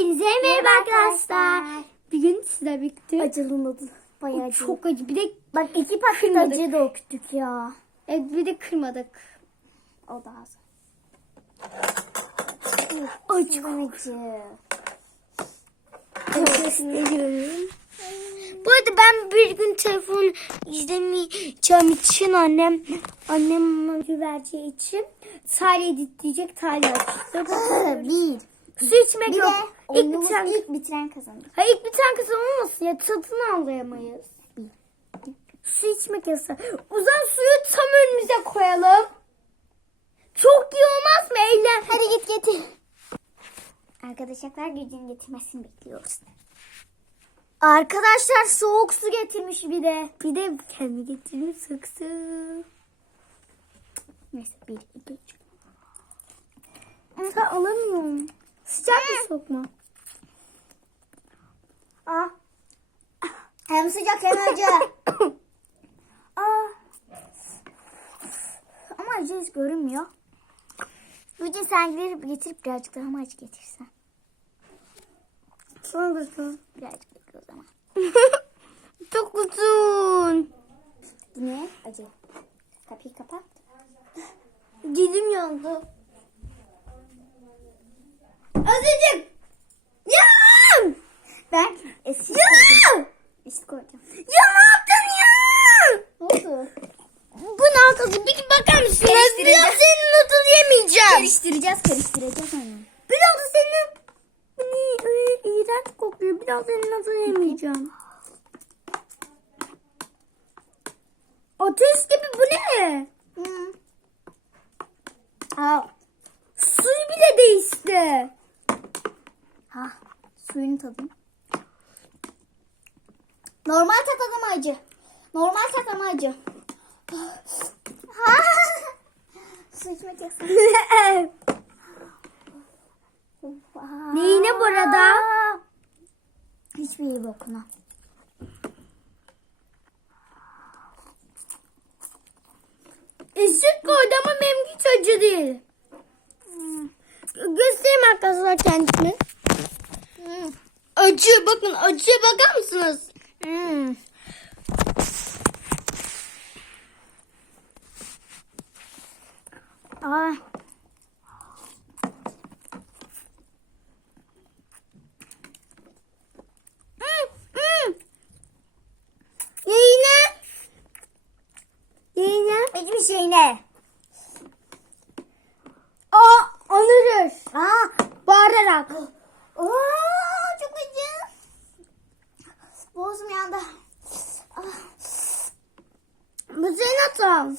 Hepinize merhaba arkadaşlar. Bugün sizle birlikte Acılmadı. Bayağı acı. çok acı. Bir de Bak iki paket acı döktük ya. evet, bir de kırmadık. O da az. Acı. Acı. Gösteriyorum. Bu arada ben bir gün telefon izlemeyeceğim için annem annem vereceği için tarih editleyecek tarih açtı. bir. Su içmek Bir de yok. İlk oyunumuz biten, ilk bitiren kazanır. hayır ilk biten kız olmasın ya tadını anlayamayız. Su içmek yasak. Uzan suyu tam önümüze koyalım. Çok iyi olmaz mı eylem? Hadi git getir. Arkadaşlar gücün getirmesini bekliyoruz. Arkadaşlar soğuk su getirmiş bir de. Bir de kendi getirdim sıksı. Neyse bir iki üç. Sen alamıyorum. Sıcak mı sokma? Aa. Hem sıcak hem acı. Aa. Ama acı hiç görünmüyor. Bugün sen getirip, getirip birazcık daha acı getirsen? Sonra. Birazcık bekle o zaman. Çok uzun. Niye? Acı. Kapıyı kapat. Dilim yandı. Azıcık. Ya! Ben eski Ya! koydum. Eski koydum. Ya ne yaptın ya? Ne oldu? Bu yaptın? Bir bakar? Karıştıracağım. Biraz senin noodle yemeyeceğim. Karıştıracağız karıştıracağız onu. Biraz da senin... Ne, öyle iğrenç kokuyor. Biraz senin noodle yemeyeceğim. Ateş gibi bu ne? Hı. Aa, suyu bile değişti. Ha, suyun tadı. Normal tat ama acı. Normal tat ama acı. Ha. Su içmek yasak. Neyine burada? Hiçbir bokuna. Işık koydu ama benim hiç acı değil. Göstereyim arkadaşlar kendisini. Hmm. Acı bakın acıya bakar mısınız? Hmm. Aa. Hmm, hmm. Yine? Hiçbir şey ne? Aa anırır. Aa. Bağırarak. Aa, çok acı. Boğazım yandı. Ah. Bu hatan.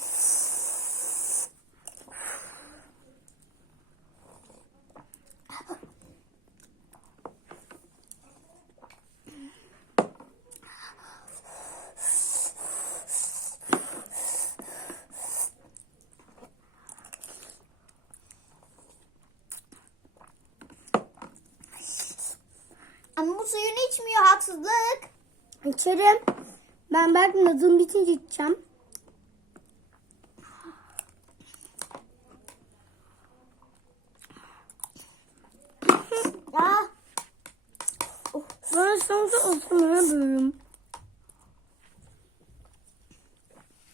Ama bu suyunu içmiyor haksızlık. İçerim. Ben belki nazım bitince içeceğim. Aa. Sonra oturmaya bölüm.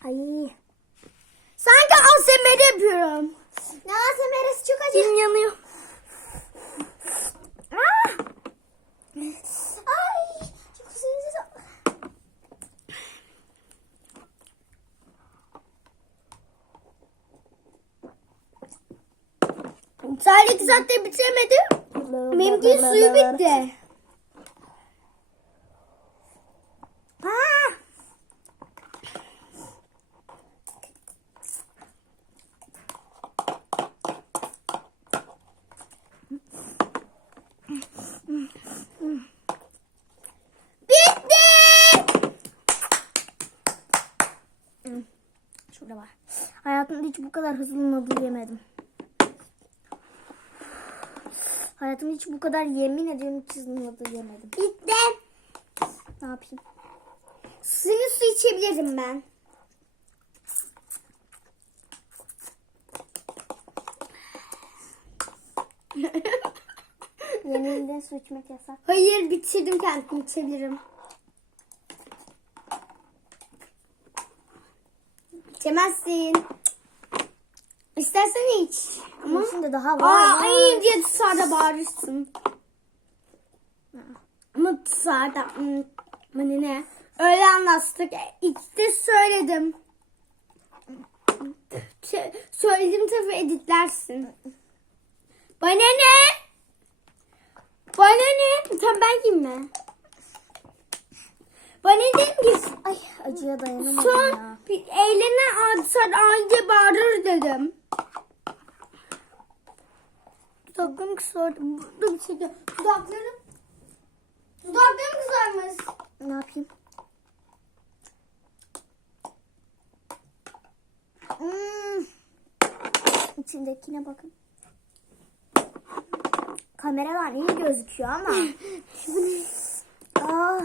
Ay. Sanki ASMR yapıyorum. Ne ASMR'si çok acı. Dilim yanıyor. Aa. Ay. Çok sinirsiz. Sadece saatte bitiremedim. Benimki suyu bitti. Aa. Bitti. Şurada var. Hayatımda hiç bu kadar hızlı noodle yemedim. Hayatımda hiç bu kadar yemin ediyorum hiç hızlı noodle yemedim. Bitti. Ne yapayım? Suyunu su içebilirim ben. Yenildiğin su içmek yasak. Hayır bitirdim kendim içebilirim. İçemezsin. İstersen iç. Ama Şimdi daha var. Aa, ay diye dışarıda bağırırsın. Ama hmm, hani ne? Öyle anlaştık. E, İçte söyledim. Şey, söyledim tabii editlersin. Bana ne? Bana ne? Tamam ben girme. Bana dedim ki Ay acıya dayanamadım son ya. bir eğlenen adsan aile bağırır dedim. Dudaklarım kısardı. Burada bir şey Dudaklarım. Dudaklarım kızarmış. Ne yapayım? Hmm. İçindekine bakın. Kameradan iyi gözüküyor ama. Aa,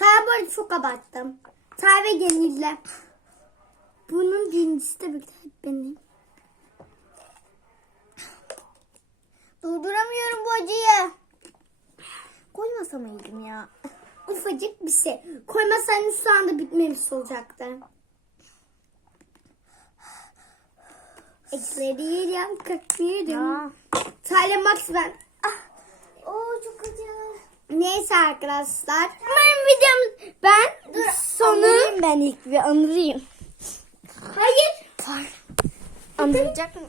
arada çok abarttım. Tay ve. Bunun birincisi de benim. durduramıyorum bu acıyı. Koymasa mıydım ya? Ufacık bir şey. Koymasaydın şu anda bitmemiş olacaktı. Ekleri yerim, kakıyorum. Ya. Tayla Max ben. Ah. Oo çok acı. Neyse arkadaşlar. Umarım videomuz ben sonu. Anırayım ben ilk bir anırayım. Hayır. Anlayacak mı?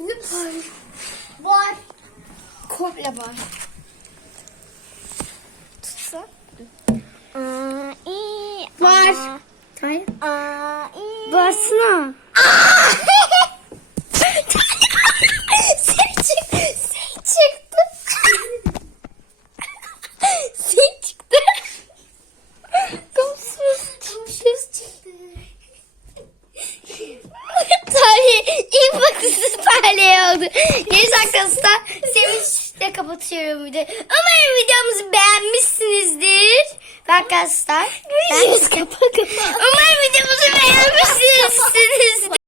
Lütfen. Var. Komple var. Tutsa. Aa, iyi. Var. İyi. Varsana. Sen çık, sen çıktı. sen çıktı. Komşuz, komşuz çıktı. Tarihe iyi bakısı tarihe oldu. Neyse arkadaşlar sevinçle kapatıyorum de. Umarım videomuzu beğenmişsinizdir. Arkadaşlar. Kapa. Umarım videomuzu beğenmişsinizdir.